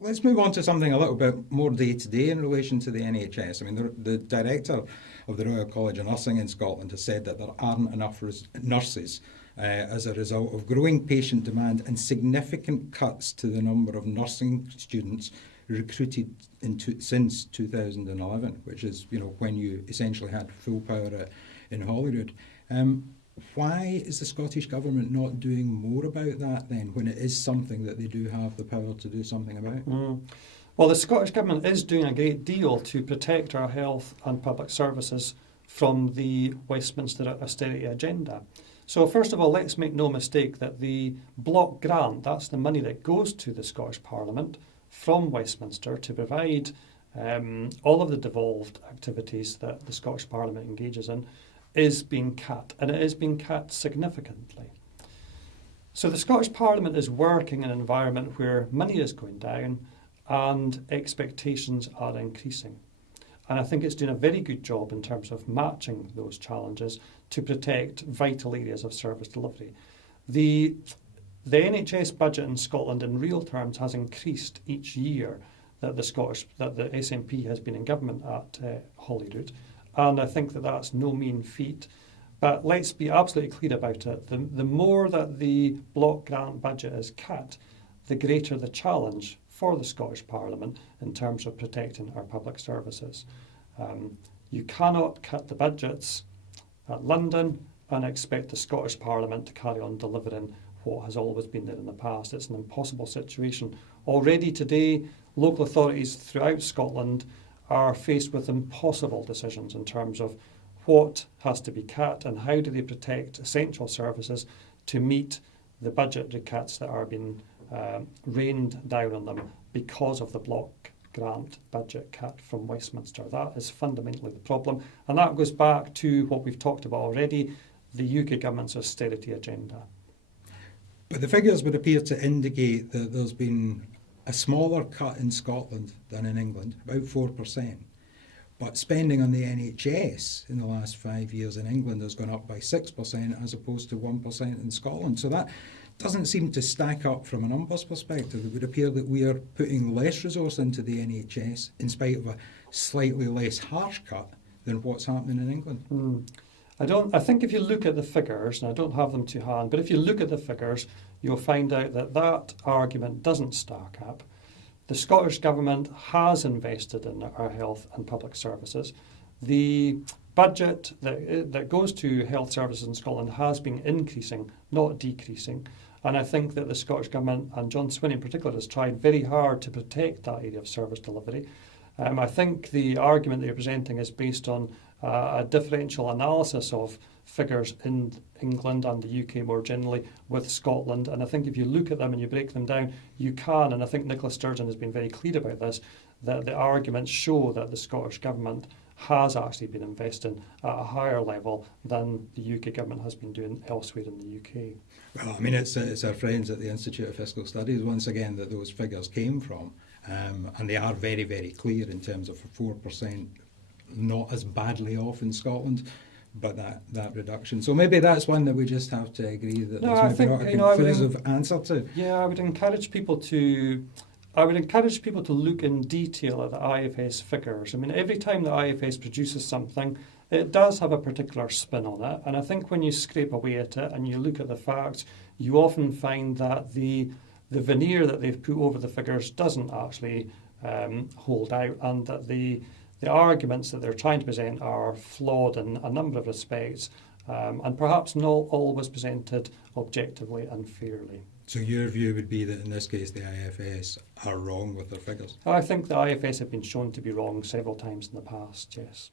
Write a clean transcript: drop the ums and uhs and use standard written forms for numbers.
Let's move on to something a little bit more day-to-day in relation to the NHS. I mean, the director of the Royal College of Nursing in Scotland has said that there aren't enough nurses as a result of growing patient demand and significant cuts to the number of nursing students recruited since 2011, which is, when you essentially had full power in Holyrood. Why is the Scottish Government not doing more about that then, when it is something that they do have the power to do something about? Well, the Scottish Government is doing a great deal to protect our health and public services from the Westminster austerity agenda. So first of all, let's make no mistake that the block grant, that's the money that goes to the Scottish Parliament from Westminster to provide all of the devolved activities that the Scottish Parliament engages in, is being cut, and it is being cut significantly. So the Scottish Parliament is working in an environment where money is going down and expectations are increasing. And I think it's doing a very good job in terms of matching those challenges to protect vital areas of service delivery. The NHS budget in Scotland in real terms has increased each year that the SNP has been in government at Holyrood. And I think that that's no mean feat. But let's be absolutely clear about it. The more that the block grant budget is cut, the greater the challenge for the Scottish Parliament in terms of protecting our public services. You cannot cut the budgets at London and expect the Scottish Parliament to carry on delivering what has always been there in the past. It's an impossible situation. Already today, local authorities throughout Scotland are faced with impossible decisions in terms of what has to be cut and how do they protect essential services to meet the budgetary cuts that are being rained down on them because of the block grant budget cut from Westminster. That is fundamentally the problem, and that goes back to what we've talked about already, the UK government's austerity agenda. But the figures would appear to indicate that there's been a smaller cut in Scotland than in England, about 4%. But spending on the NHS in the last 5 years in England has gone up by 6% as opposed to 1% in Scotland. So that doesn't seem to stack up from a numbers perspective. It would appear that we are putting less resource into the NHS in spite of a slightly less harsh cut than what's happening in England. I think if you look at the figures, and I don't have them to hand, but if you look at the figures, you'll find out that that argument doesn't stack up. The Scottish Government has invested in our health and public services. The budget that goes to health services in Scotland has been increasing, not decreasing. And I think that the Scottish Government, and John Swinney in particular, has tried very hard to protect that area of service delivery. I think the argument that you're presenting is based on a differential analysis of figures in England and the UK more generally with Scotland. And I think if you look at them and you break them down, you can, and I think Nicola Sturgeon has been very clear about this, that the arguments show that the Scottish Government has actually been investing at a higher level than the UK government has been doing elsewhere in the UK. Well, I mean, it's our friends at the Institute of Fiscal Studies, once again, that those figures came from. And they are very, very clear in terms of 4% not as badly off in Scotland, but that reduction. So maybe that's one that we just have to agree that there's maybe not a conclusive answer to. Yeah, I would encourage people to look in detail at the IFS figures. I mean, every time the IFS produces something, it does have a particular spin on it. And I think when you scrape away at it and you look at the facts, you often find that the veneer that they've put over the figures doesn't actually hold out, and that the arguments that they're trying to present are flawed in a number of respects, and perhaps not always presented objectively and fairly. So your view would be that in this case the IFS are wrong with their figures? I think the IFS have been shown to be wrong several times in the past, yes.